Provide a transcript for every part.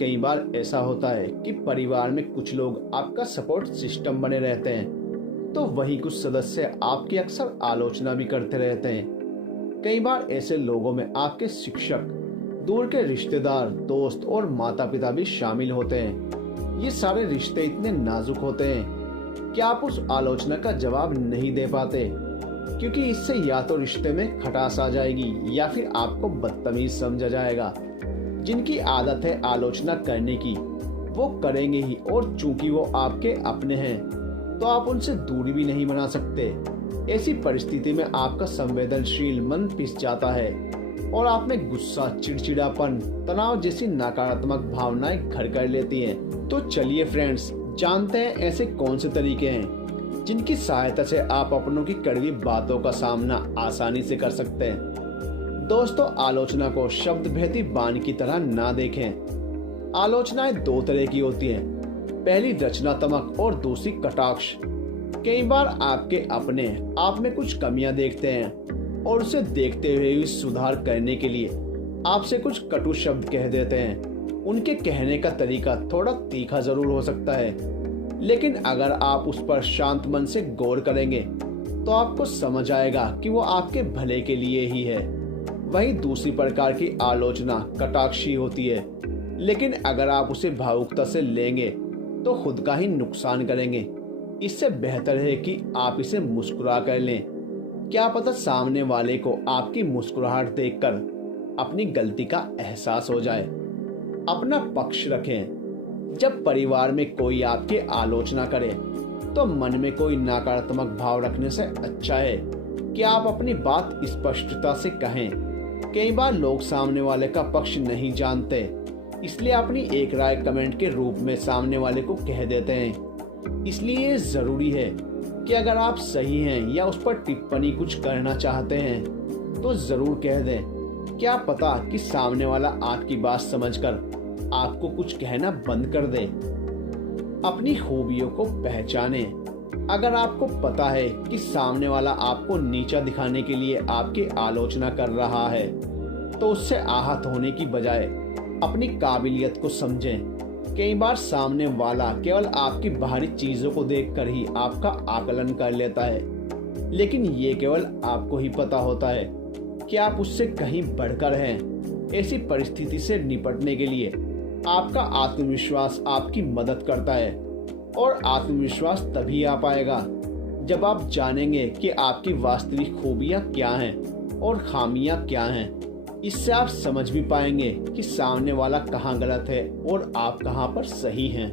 कई बार ऐसा होता है कि परिवार में कुछ लोग आपका सपोर्ट सिस्टम बने रहते हैं, तो वहीं कुछ सदस्य आपकी अक्सर आलोचना भी करते रहते हैं। कई बार ऐसे लोगों में आपके शिक्षक, दूर के रिश्तेदार, दोस्त और माता पिता भी शामिल होते हैं। ये सारे रिश्ते इतने नाजुक होते हैं कि आप उस आलोचना का जवाब नहीं दे पाते, क्योंकि इससे या तो रिश्ते में खटास आ जाएगी या फिर आपको बदतमीज समझा जाएगा। जिनकी आदत है आलोचना करने की, वो करेंगे ही, और चूंकि वो आपके अपने हैं तो आप उनसे दूरी भी नहीं बना सकते। ऐसी परिस्थिति में आपका संवेदनशील मन पिस जाता है और आप में गुस्सा, चिड़चिड़ापन, तनाव जैसी नकारात्मक भावनाएं घर कर लेती हैं। तो चलिए फ्रेंड्स, जानते हैं ऐसे कौन से तरीके हैं जिनकी सहायता से आप अपनों की कड़वी बातों का सामना आसानी से कर सकते हैं। दोस्तों, आलोचना को शब्द भेदी बाण की तरह ना देखें। आलोचनाएं दो तरह की होती हैं, पहली रचनात्मक और दूसरी कटाक्ष। कई बार आपके अपने आप में कुछ कमियां देखते हैं और उसे देखते हुए ही सुधार करने के लिए आपसे कुछ कटु शब्द कह देते हैं। उनके कहने का तरीका थोड़ा तीखा जरूर हो सकता है, लेकिन अगर आप उस पर शांत मन से गौर करेंगे तो आपको समझ आएगा कि वो आपके भले के लिए ही है। वहीं दूसरी प्रकार की आलोचना कटाक्षी होती है, लेकिन अगर आप उसे भावुकता से लेंगे तो खुद का ही नुकसान करेंगे। इससे बेहतर है कि आप इसे मुस्कुरा कर लें। क्या पता सामने वाले को आपकी मुस्कुराहट देखकर अपनी गलती का एहसास हो जाए। अपना पक्ष रखें। जब परिवार में कोई आपकी आलोचना करे तो मन में कोई नकारात्मक भाव रखने से अच्छा है कि आप अपनी बात स्पष्टता से कहें। कई बार लोग सामने वाले का पक्ष नहीं जानते, इसलिए अपनी एक राय कमेंट के रूप में सामने वाले को कह देते हैं। इसलिए ये जरूरी है कि अगर आप सही हैं या उस पर टिप्पणी कुछ करना चाहते हैं तो जरूर कह दें। क्या पता कि सामने वाला आपकी बात समझकर आपको कुछ कहना बंद कर दे। अपनी खूबियों को पहचानें। अगर आपको पता है कि सामने वाला आपको नीचा दिखाने के लिए आपकी आलोचना कर रहा है, तो उससे आहत होने की बजाय अपनी काबिलियत को समझें। कई बार सामने वाला केवल आपकी बाहरी चीजों को देखकर ही आपका आकलन कर लेता है, लेकिन ये केवल आपको ही पता होता है कि आप उससे कहीं बढ़कर हैं। ऐसी परिस्थिति से निपटने के लिए आपका आत्मविश्वास आपकी मदद करता है, और आत्मविश्वास तभी आ पाएगा जब आप जानेंगे कि आपकी वास्तविक खूबियां क्या हैं और खामियां क्या हैं। इससे आप समझ भी पाएंगे कि सामने वाला कहाँ गलत है और आप कहाँ पर सही हैं।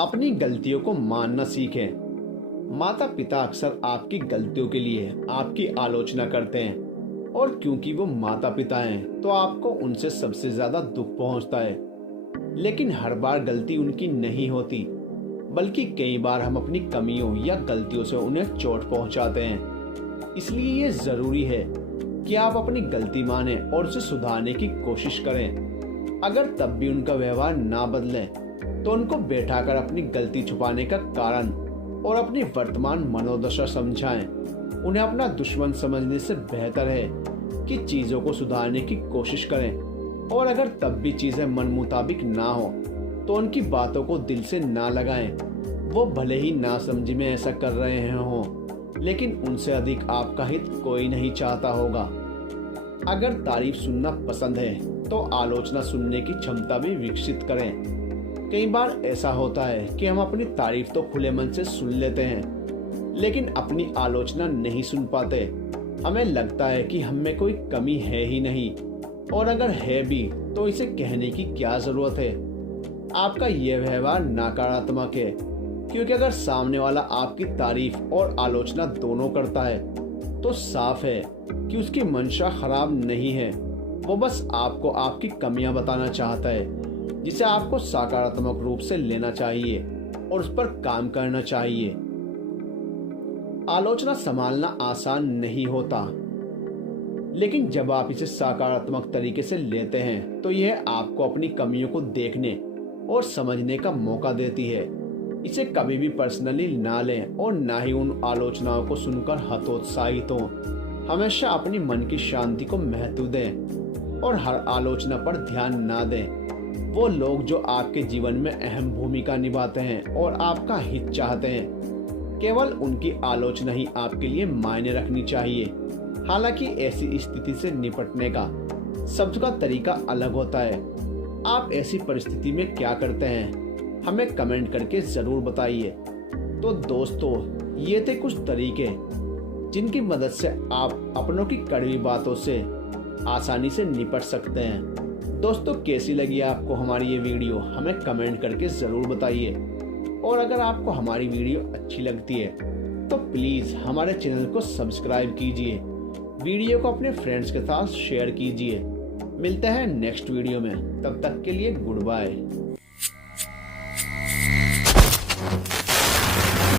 अपनी गलतियों को मानना सीखें। माता पिता अक्सर आपकी गलतियों के लिए आपकी आलोचना करते हैं, और क्योंकि वो माता पिता हैं तो आपको उनसे सबसे ज्यादा दुख पहुंचता है। लेकिन हर बार गलती उनकी नहीं होती, बल्कि कई बार हम अपनी कमियों या गलतियों से उन्हें चोट पहुंचाते हैं। इसलिए ये जरूरी है कि आप अपनी गलती माने और उसे सुधारने की कोशिश करें। अगर तब भी उनका व्यवहार ना बदले तो उनको बैठाकर अपनी गलती छुपाने का कारण और अपनी वर्तमान मनोदशा समझाएं। उन्हें अपना दुश्मन समझने से बेहतर है कि चीजों को सुधारने की कोशिश करें, और अगर तब भी चीजें मन मुताबिक ना हो तो उनकी बातों को दिल से ना लगाएं। वो भले ही ना समझ में ऐसा कर रहे हों, लेकिन उनसे अधिक आपका हित कोई नहीं चाहता होगा। अगर तारीफ सुनना पसंद है तो आलोचना सुनने की क्षमता भी विकसित करें। कई बार ऐसा होता है कि हम अपनी तारीफ तो खुले मन से सुन लेते हैं, लेकिन अपनी आलोचना नहीं सुन पाते। हमें लगता है कि हम में कोई कमी है ही नहीं, और अगर है भी तो इसे कहने की क्या जरूरत है। आपका यह व्यवहार नकारात्मक है, क्योंकि अगर सामने वाला आपकी तारीफ और आलोचना दोनों करता है तो साफ है कि उसकी मंशा खराब नहीं है। वो बस आपको आपकी कमियां बताना चाहता है, जिसे आपको सकारात्मक रूप से लेना चाहिए और उस पर काम करना चाहिए। आलोचना संभालना आसान नहीं होता, लेकिन जब आप इसे सकारात्मक तरीके से लेते हैं तो यह आपको अपनी कमियों को देखने और समझने का मौका देती है। इसे कभी भी पर्सनली ना लें और ना ही उन आलोचनाओं को सुनकर हतोत्साहित हों। हमेशा अपनी मन की शांति को महत्व दें और हर आलोचना पर ध्यान ना दें। वो लोग जो आपके जीवन में अहम भूमिका निभाते हैं और आपका हित चाहते हैं। केवल उनकी आलोचना ही आपके लिए मायने रखनी चाहिए। हालांकि ऐसी स्थिति से निपटने का सबका तरीका अलग होता है। आप ऐसी परिस्थिति में क्या करते हैं, हमें कमेंट करके जरूर बताइए। तो दोस्तों, ये थे कुछ तरीके जिनकी मदद से आप अपनों की कड़वी बातों से आसानी से निपट सकते हैं। दोस्तों, कैसी लगी आपको हमारी ये वीडियो, हमें कमेंट करके ज़रूर बताइए। और अगर आपको हमारी वीडियो अच्छी लगती है तो प्लीज़ हमारे चैनल को सब्सक्राइब कीजिए, वीडियो को अपने फ्रेंड्स के साथ शेयर कीजिए। मिलते हैं नेक्स्ट वीडियो में, तब तक के लिए गुड बाय।